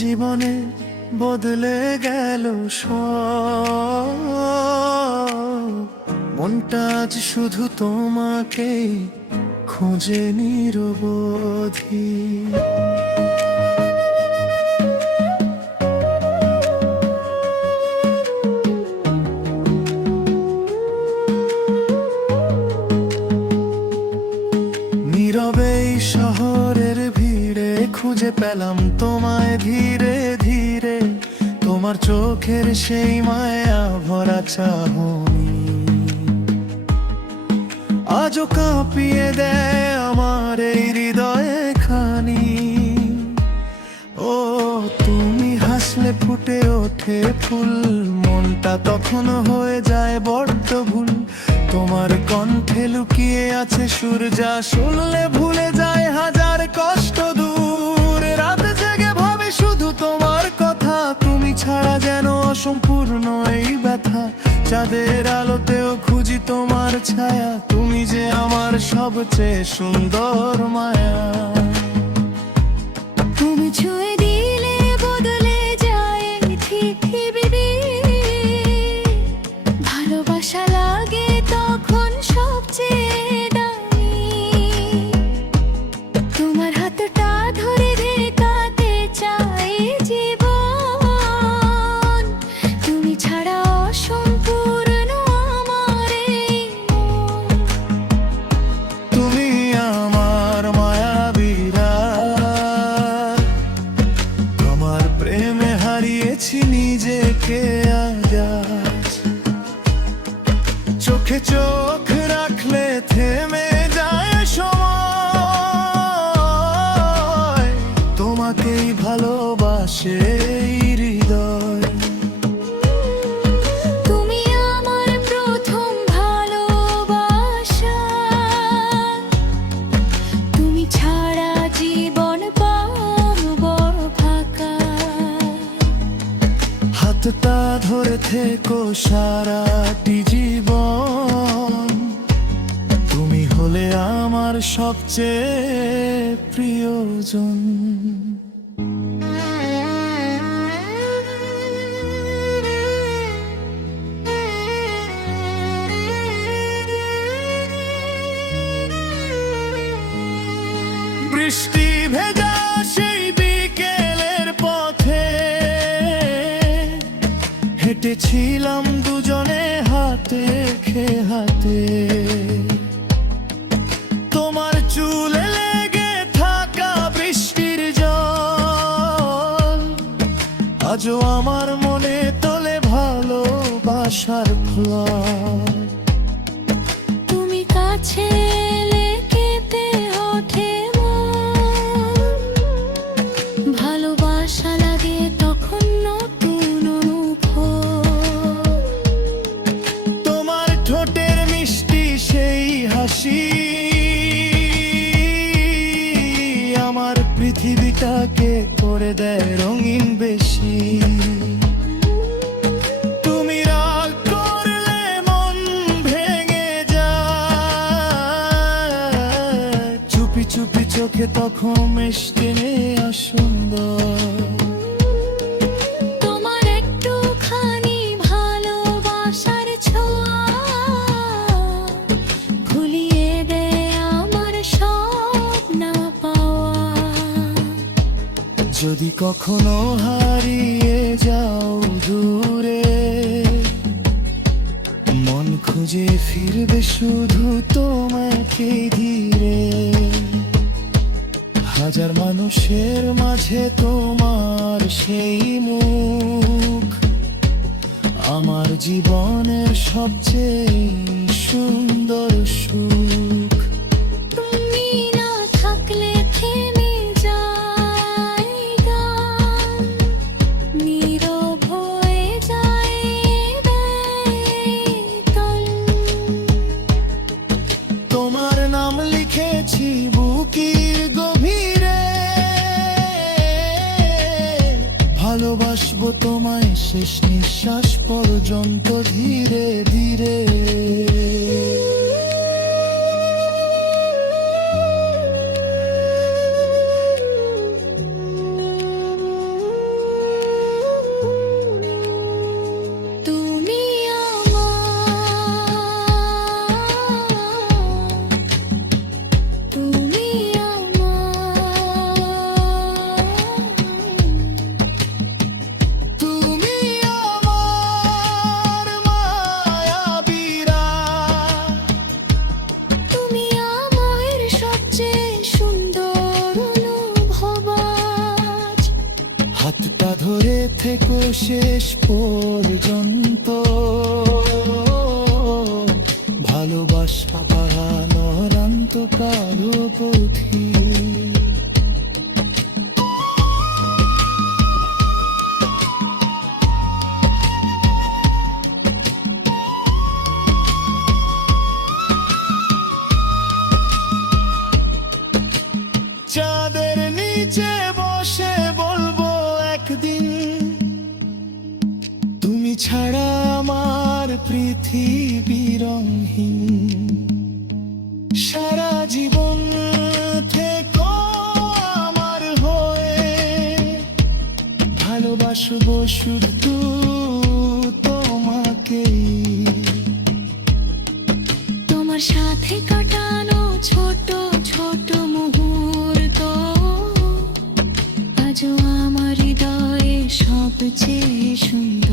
জীবনে বদলে গেল সব। মনটা আজ শুধু তোমাকেই খোঁজে নিরবধি। নীরবে এই শহরের ভিড়ে খুঁজে পেলাম তোমায় ধীরে ধীরে। তোমার চোখের সেই মায়া ভরা চাহনি আজও কাঁপিয়ে দেয় আমার এই হৃদয়ে খানি। ও তুমি হাসলে ফুটে ওঠে ফুল, মনটা তখন হয়ে যায় বড্ড ভুল। তোমার কণ্ঠে লুকিয়ে আছে সুর, যা শুনলে ভুলে যায় হাজার কষ্ট দূর। রাত জেগে ভাবে শুধু তোমার কথা, তুমি ছাড়া যেন অসম্পূর্ণ এই ব্যথা। চাঁদের আলোতেও খুঁজি তোমার ছায়া, তুমি যে আমার সবচেয়ে সুন্দর মায়া। তুমি ছুঁয়ে দিলে বদলে যায় পৃথিবী, ভালোবাসা লাগে তখন সবচেয়ে দামি। তোমার হাতটা ধরে কাঁদতে চাই জীবন, তুমি ছাড়া অসম্পূর্ণ আমার এই মন। তুমি আমার মায়াবীরা, তোমার প্রেমে হারিয়েছি নিজেকে আজ। চোখে চোখ রাখলে থেমে যায় সময়, তোমাকেই ভালোবাসে এই হৃদয়। তুমি আমার প্রথম ভালোবাসা, তুমি ছাড়া জীবন বড় ফাঁকা। হাতটা ধরে থেকো সারাটি জীবন, তুমি হলে আমার সবচেয়ে প্রিয়জন। বৃষ্টি ভেজা সেই বিকেলের পথে হেঁটেছিলাম দুজনে হাতে হাতে। তোমার চুলে লেগে থাকা বৃষ্টির জল আজও আমার মনে তোলে ভালোবাসার ফ্লড। তুমি কাছে এলে কেঁপে ওঠে মন, ভালোবাসা লাগে তখন নতুন অনুভব। তোমার ঠোঁটের মিষ্টি সেই হাসি আমার পৃথিবীটাকে করে দেয় রঙিন বেশি। তুমি রাগ করলে মন ভেঙে যায়, চুপি চুপি চোখে তখন মিষ্টি নেয়া সুন্দর। তোমার একটুখানি ভালোবাসার ছোঁয়া ভুলিয়ে দেয় আমার সব না পাওয়া। যদি কখনো হারিয়ে যাও দূরে, মন খুঁজে ফিরবে শুধু তোমাকে ধীরে। হাজার মানুষের মাঝে তোমার সেই মুখ আমার জীবনের সবচেয়ে সুন্দর সুখ। তুমি না থাকলে থেমে যায় গান, নীরব হয়ে যায় বেদন। তোমার নাম লিখেছি বুকের গভীরে, ভালোবাসবো তোমায় শেষ নিঃশ্বাস পর্যন্ত ধীরে ধীরে। হাতটা ধরে থেকো শেষ পর্যন্ত, ভালোবাসা বাড়ানোর কালো পথি। চাঁদের নিচে বসে বলবো একদিন, তুমি ছাড়া আমার পৃথিবী রঙহীন। সারা জীবন থেকো আমার হয়ে, ভালোবাসবো শুধু তোমাকেই। তোমার সাথে কাটানো ছোট ছোট মুহূর্ত আজও আমার হৃদয়ে সবচেয়ে সুন্দর।